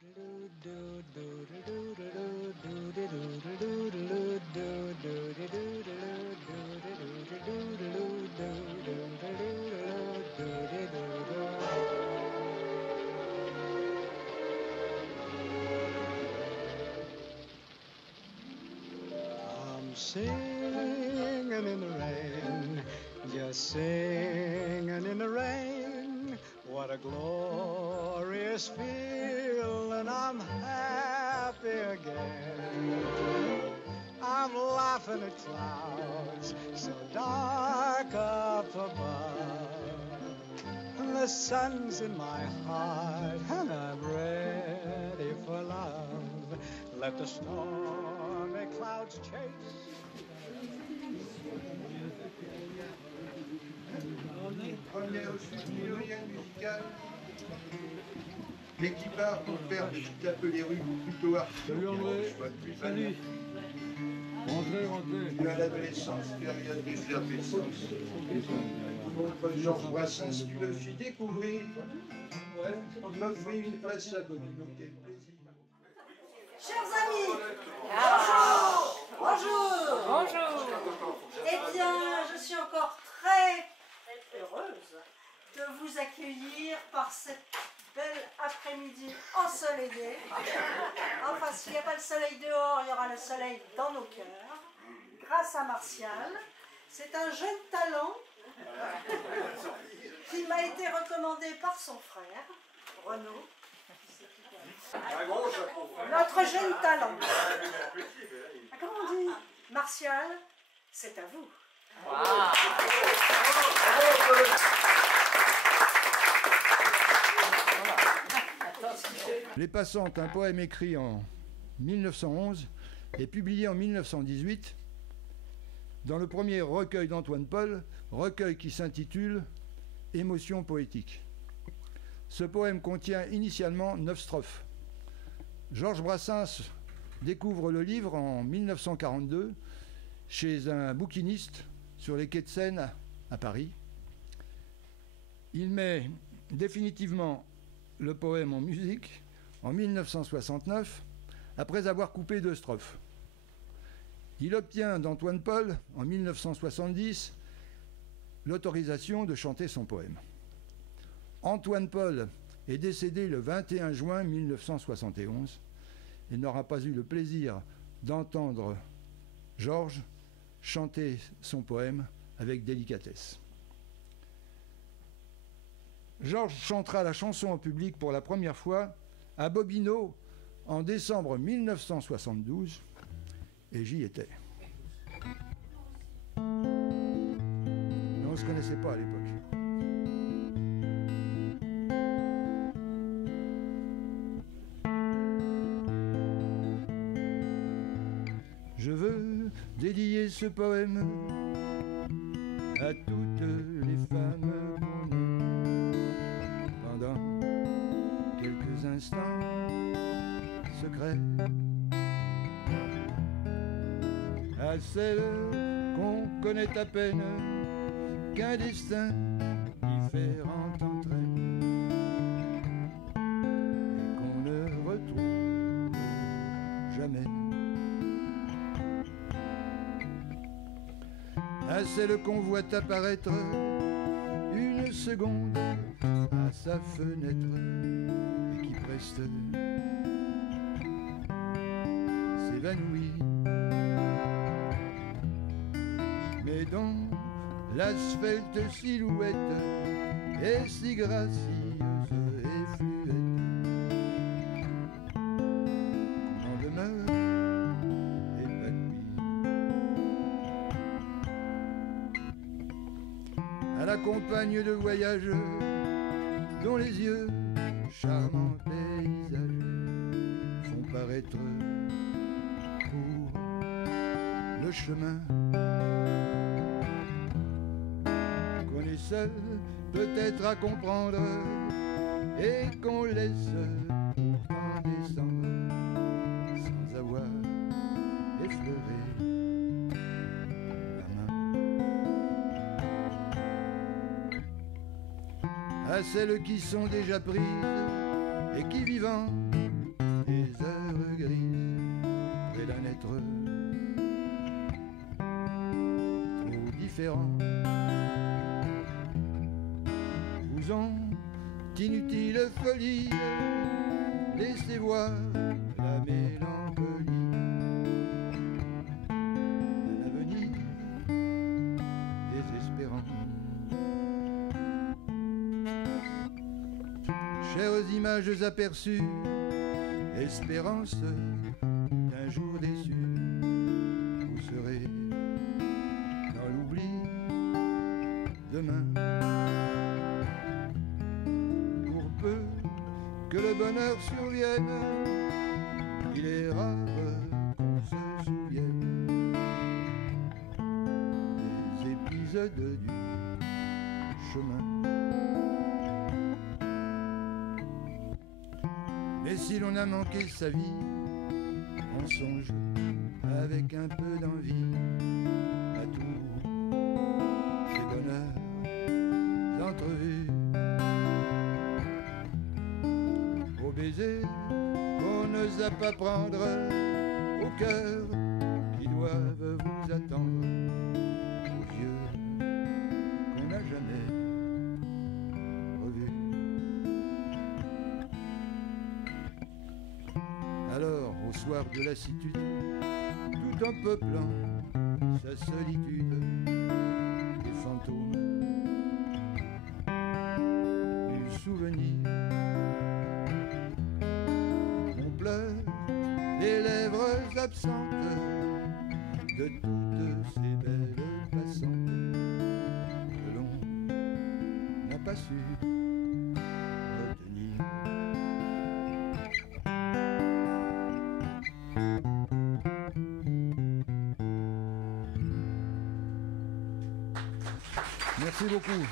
I'm singing in the rain, just singing in the rain. What a glorious feeling, I'm happy again. I'm laughing at clouds so dark up above. The sun's in my heart and I'm ready for love. Let the stormy clouds chase. Première éolienne musicale. L'équipage pour faire petit à peu les rues plutôt artistiques. Salut André. Salut. Rentrez. Puis à l'adolescence, période d'effervescence. Contre Georges Brassens, tu me fis découvrir. Ouais, m'offrit une place à communauté. Plaisir. Chers amis, bonjour. Eh bien, je suis encore très heureuse de vous accueillir par cette belle après-midi ensoleillée. Enfin, s'il n'y a pas le soleil dehors, il y aura le soleil dans nos cœurs. Grâce à Martial, c'est un jeune talent qui m'a été recommandé par son frère, Renaud. Notre jeune talent. Comment on dit? Martial, c'est à vous. Les Passantes, un poème écrit en 1911 et publié en 1918 dans le premier recueil d'Antoine Paul, recueil qui s'intitule Émotions poétiques. Ce poème contient initialement 9 strophes. Georges Brassens découvre le livre en 1942 chez un bouquiniste sur les quais de Seine à Paris. Il met définitivement le poème en musique en 1969 après avoir coupé 2 strophes. Il obtient d'Antoine Paul en 1970 l'autorisation de chanter son poème. Antoine Paul est décédé le 21 juin 1971 et n'aura pas eu le plaisir d'entendre Georges chanter son poème avec délicatesse. Georges chantera la chanson en public pour la première fois à Bobino en décembre 1972 et j'y étais. Mais on ne se connaissait pas à l'époque. Je veux dédier ce poème à toutes les femmes qu'on aime pendant quelques instants secrets, à celles qu'on connaît à peine, qu'un destin différent entraîne et qu'on ne retrouve jamais. À celle qu'on voit apparaître une seconde à sa fenêtre et qui preste s'évanouit, mais dont l'asphalte silhouette est si gracieuse et fluette qu'on en demeure épanoui. À la compagne de voyage dont les yeux, charmants paysages, font paraître pour le chemin qu'on est seul peut-être à comprendre et qu'on laisse pourtant descendre sans avoir effleuré la main. À celles qui sont déjà prises et qui vivant être trop différents. Vous ont inutile folie, laissez voir la mélancolie d'un avenir désespérant. Chères images aperçues, espérance d'un jour déçu, vous serez dans l'oubli demain. Pour peu que le bonheur survienne, il est rare qu'on se souvienne des épisodes du chemin. Et si l'on a manqué sa vie, on songe avec un peu d'envie à tous ces bonheurs entrevus, aux baisers qu'on n'osa pas prendre, au cœur qui doivent vous attendre, aux yeux qu'on n'a jamais revus. Alors, au soir de lassitude, tout en peuplant sa solitude, des fantômes du souvenir, on pleure les lèvres absentes de toutes ces belles passantes que l'on n'a pas su retenir. Merci beaucoup.